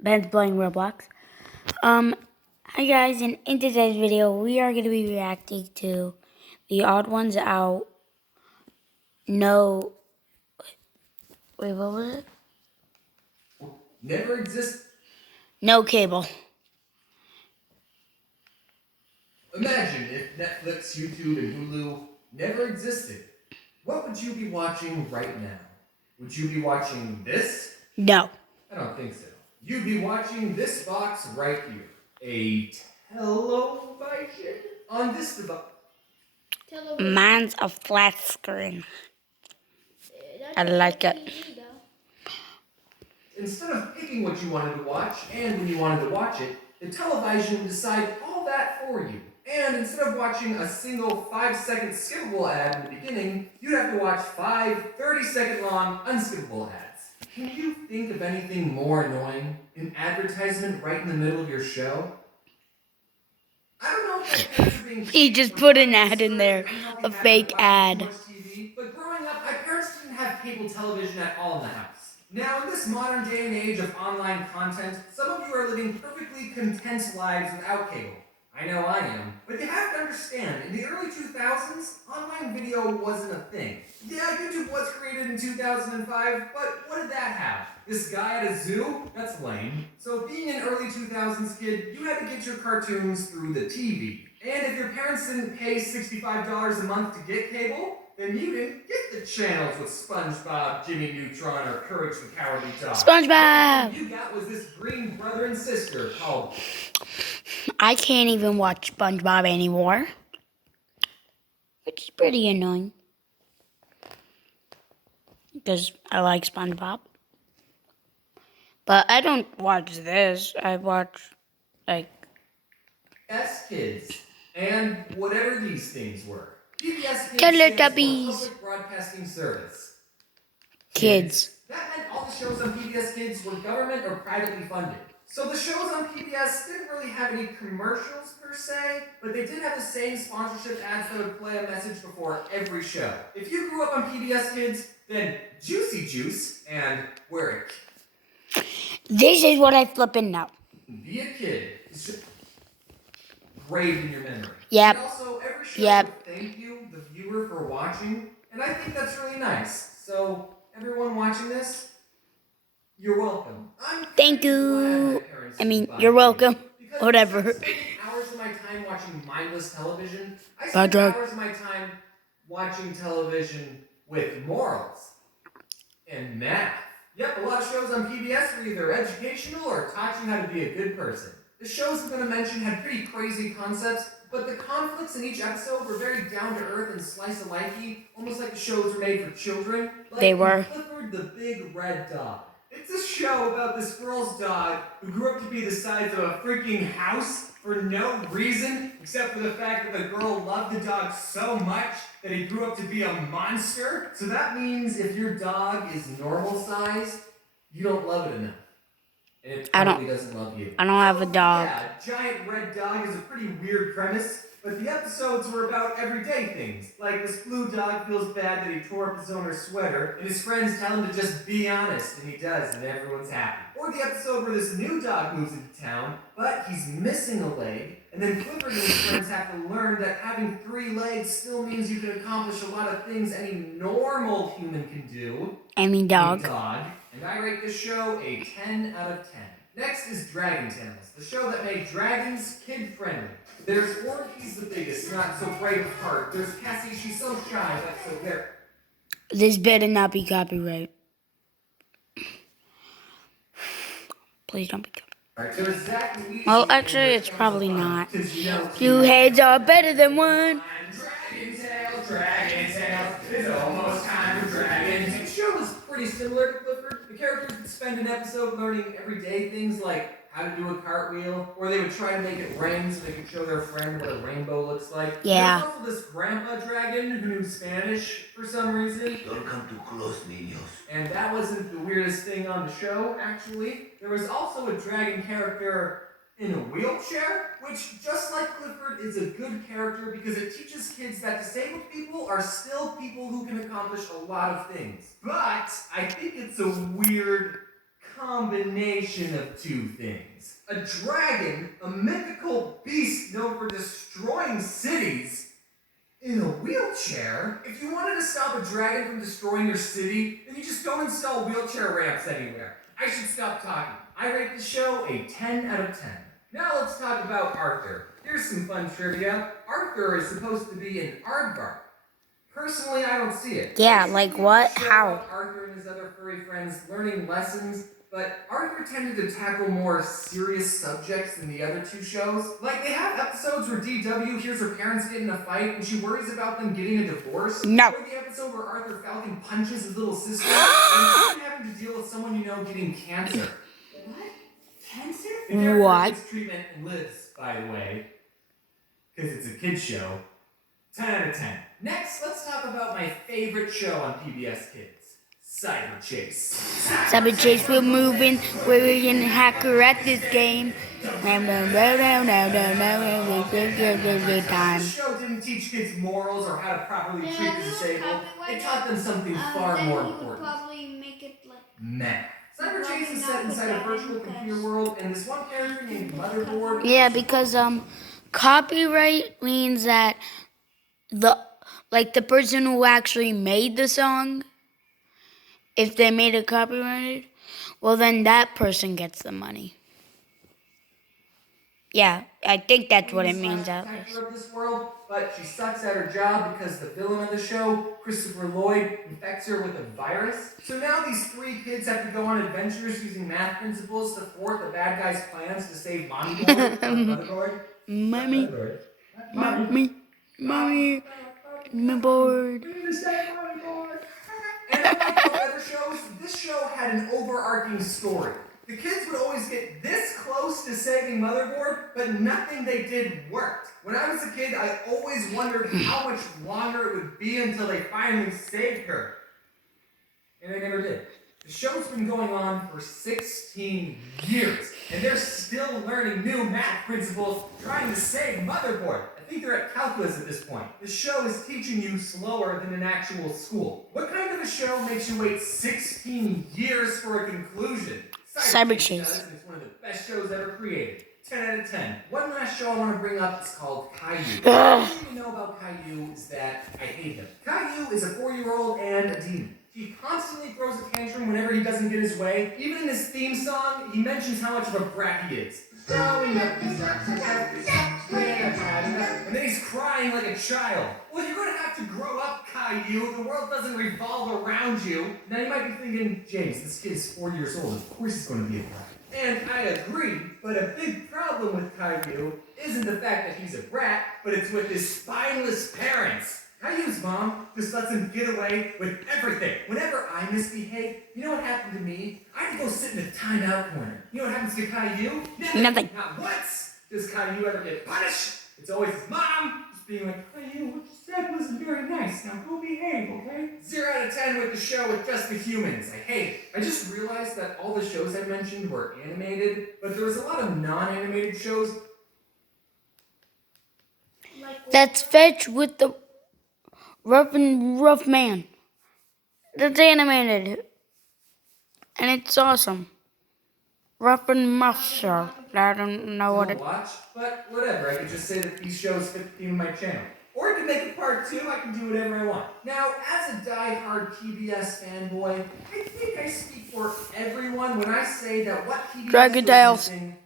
Ben's playing Roblox. Hi guys, and in today's video, we are going to be reacting to the Odd Ones Out. No, wait, what was it? Never exist. No cable. Imagine if Netflix, YouTube, and Hulu never existed. What would you be watching right now? Would you be watching this? No. I don't think so. You'd be watching this box right here. A television on this device. Mine's a flat screen. I like it. Instead of picking what you wanted to watch and when you wanted to watch it, the television would decide all that for you. And instead of watching a single 5-second skippable ad in the beginning, you'd have to watch 5 30-second long unskippable ads. Can you think of anything more annoying? An advertisement right in the middle of your show? I don't know if my parents are being He just put an ad in there, a fake ad. But growing up, my parents didn't have cable television at all in the house. Now, in this modern day and age of online content, some of you are living perfectly content lives without cable. I know I am. But you have to understand, in the early 2000s, online video wasn't a thing. Yeah, YouTube was created in 2005, but what did that have? This guy at a zoo? That's lame. So being an early 2000s kid, you had to get your cartoons through the TV. And if your parents didn't pay $65 a month to get cable, then you didn't get the channels with SpongeBob, Jimmy Neutron, or Courage the Cowardly Dog. SpongeBob! What you got was this green brother and sister called... I can't even watch SpongeBob anymore, which is pretty annoying because I like SpongeBob. But I don't watch this. I watch, like... Kids, and whatever these things were. PBS Kids Teletubbies. Public Broadcasting Service. Kids. That meant all the shows on PBS Kids were government or privately funded. So the shows on PBS didn't really have any commercials per se, but they did have the same sponsorship ads that would play a message before every show. If you grew up on PBS Kids, then Juicy Juice and Where This is what I flippin' know. Be a Kid is graved in your memory. Yep. And also, every show Yep. would thank you, the viewer, for watching, and I think that's really nice. So, everyone watching this, you're welcome. Thank you. I mean, you're welcome. Whatever. Instead of spending hours of my time watching mindless television, I spend hours of my time watching television with morals and math. Yep, a lot of shows on PBS were either educational or taught you how to be a good person. The shows I'm going to mention had pretty crazy concepts, but the conflicts in each episode were very down-to-earth and slice-of-lifey, almost like the shows were made for children. Like they were. Clifford the Big Red Dog. It's a show about this girl's dog who grew up to be the size of a freaking house for no reason, except for the fact that the girl loved the dog so much that he grew up to be a monster. So that means if your dog is normal size, you don't love it enough. And it probably doesn't love you. I don't have a dog. Yeah, giant red dog is a pretty weird premise, but the episodes were about everyday things. Like this blue dog feels bad that he tore up his owner's sweater, and his friends tell him to just be honest, and he does, and everyone's happy. Or the episode where this new dog moves into town, but he's missing a leg, and then Clifford and his friends have to learn that having 3 legs still means you can accomplish a lot of things any normal human can do. I mean dog. And I rate this show a 10 out of 10. Next is Dragon Tales, the show that made dragons kid-friendly. There's Org, he's the biggest, not so brave of heart. There's Cassie, she's so shy, but so there. This better not be copyright. Please don't be copyright. Well, actually, it's probably not. 2 heads are better than one. Dragon Tales, it's almost time for dragons. The show was pretty similar to Clifford. The characters would spend an episode learning everyday things like how to do a cartwheel, or they would try to make it rain so they could show their friend what a rainbow looks like. Yeah. There's also this grandpa dragon who knew Spanish for some reason. Don't come too close, niños. And that wasn't the weirdest thing on the show, actually. There was also a dragon character in a wheelchair, which, just like Clifford, is a good character because it teaches kids that disabled people are still people who can accomplish a lot of things. But I think it's a weird combination of two things. A dragon, a mythical beast known for destroying cities, in a wheelchair? If you wanted to stop a dragon from destroying your city, then you just don't install wheelchair ramps anywhere. I should stop talking. I rate the show a 10 out of 10. Now let's talk about Arthur. Here's some fun trivia. Arthur is supposed to be an aardvark. Personally, I don't see it. Yeah, like what? How? Arthur and his other furry friends learning lessons, but Arthur tended to tackle more serious subjects than the other two shows. Like, they have episodes where DW hears her parents get in a fight and she worries about them getting a divorce. No. Or the episode where Arthur Falcon punches his little sister and having to deal with someone you know getting cancer. What? Cancer? The character What? gets treatment and lives, by the way, because it's a kid's show. 10 out of 10. Next, let's talk about my favorite show on PBS Kids, Cyber Chase. Cyber Chase, we're moving. We're in hacker at this game. This show didn't teach kids morals or how to properly treat the disabled. It taught them something far more important. Probably make it like Math. Cyber Chase is set inside a virtual computer world, and this one character named Motherboard. Yeah, because copyright means that the person who actually made the song, if they made it copyrighted, well then that person gets the money. Yeah, I think that's what it means at least. Of this world, but she sucks at her job because the villain of the show, Christopher Lloyd, infects her with a virus. So now these three kids have to go on adventures using math principles to thwart the bad guy's plans to save Mommy Boy, Motherboard. Mommy, I'm bored. And unlike the other shows, this show had an overarching story. The kids would always get this close to saving Motherboard, but nothing they did worked. When I was a kid, I always wondered how much longer it would be until they finally saved her. And they never did. The show's been going on for 16 years, and they're still learning new math principles trying to save Motherboard. I think they're at calculus at this point. The show is teaching you slower than an actual school. What kind of a show makes you wait 16 years for a conclusion? Cyber Chase. It's one of the best shows ever created. 10 out of 10. One last show I want to bring up is called Caillou. What you know about Caillou is that I hate him. Caillou is a 4-year-old and a demon. He constantly throws a tantrum whenever he doesn't get his way. Even in his theme song, he mentions how much of a brat he is. And then he's crying like a child. Well, you're going to have to grow up, Caillou. The world doesn't revolve around you. Now, you might be thinking, James, this kid is 4 years old. Of course he's going to be a brat. And I agree, but a big problem with Caillou isn't the fact that he's a brat, but it's with his spineless parents. Caillou's mom just lets him get away with everything. Whenever I misbehave, you know what happened to me? I had to go sit in a timeout corner. You know what happens to Caillou? Nothing. Not once does Caillou ever get punished. It's always his mom just being like, Caillou, what you said wasn't very nice. Now go behave, okay? 0 out of 10 with the show with just the humans. I hate it. I just realized that all the shows I mentioned were animated, but there was a lot of non-animated shows. That's Fetch with the rough man. That's animated. And it's awesome. Rough and Muster. I don't know what it is. Watch, but whatever. I could just say that these shows fit the theme of my channel. Or I can make a part 2. I can do whatever I want. Now, as a die-hard PBS fanboy, I think I speak for everyone when I say that what PBS was missing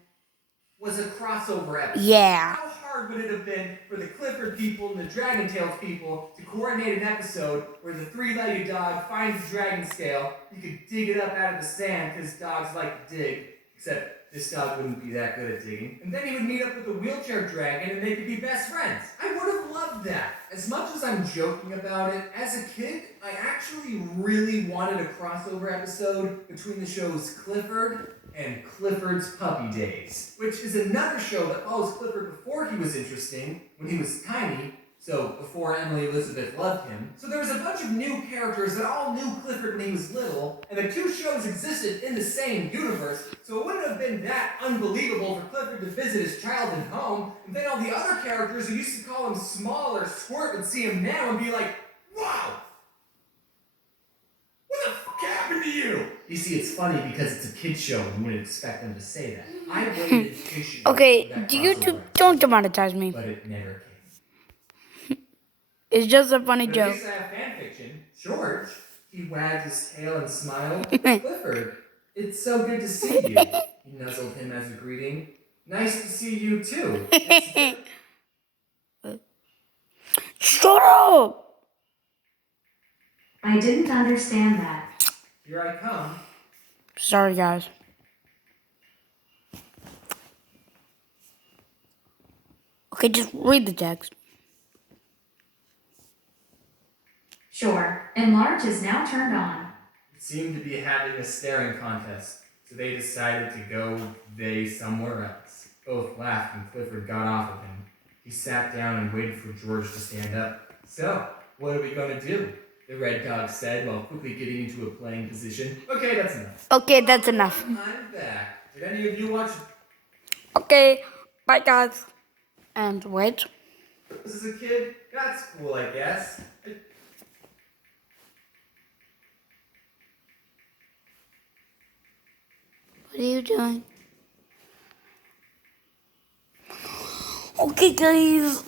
was a crossover episode. Yeah. How hard would it have been for the Clifford people and the Dragon Tales people to coordinate an episode where the 3-legged dog finds the dragon scale, you could dig it up out of the sand because dogs like to dig, except this dog wouldn't be that good at digging. And then he would meet up with the wheelchair dragon and they could be best friends. I would have loved that. As much as I'm joking about it, as a kid, I actually really wanted a crossover episode between the shows Clifford and Clifford's Puppy Days, which is another show that follows Clifford before he was interesting, when he was tiny, so before Emily Elizabeth loved him. So there was a bunch of new characters that all knew Clifford when he was little, and the two shows existed in the same universe, so it wouldn't have been that unbelievable for Clifford to visit his childhood home, and then all the other characters who used to call him Small or Squirt would see him now and be like, wow! What the f***? What happened to you? You see, it's funny because it's a kid's show and you wouldn't expect them to say that. I waited patiently for Okay, that do crossover YouTube episode, don't demonetize me. but it never came. It's just a funny But at joke. least I have fan fiction. George, he wagged his tail and smiled. Clifford, it's so good to see you. He nuzzled him as a greeting. Nice to see you too. Shut up! I didn't understand that. Here I come. Sorry, guys. Okay, just read the text. Sure. Enlarge is now turned on. It seemed to be having a staring contest, so they decided to go somewhere else. Both laughed and Clifford got off of him. He sat down and waited for George to stand up. So, what are we going to do? The Red Dog said while quickly getting into a playing position. Okay, that's enough. Okay, that's enough. I'm back. Did any of you watch... Okay, bye, guys. And wait. This is a kid? That's cool, I guess. What are you doing? Okay, guys.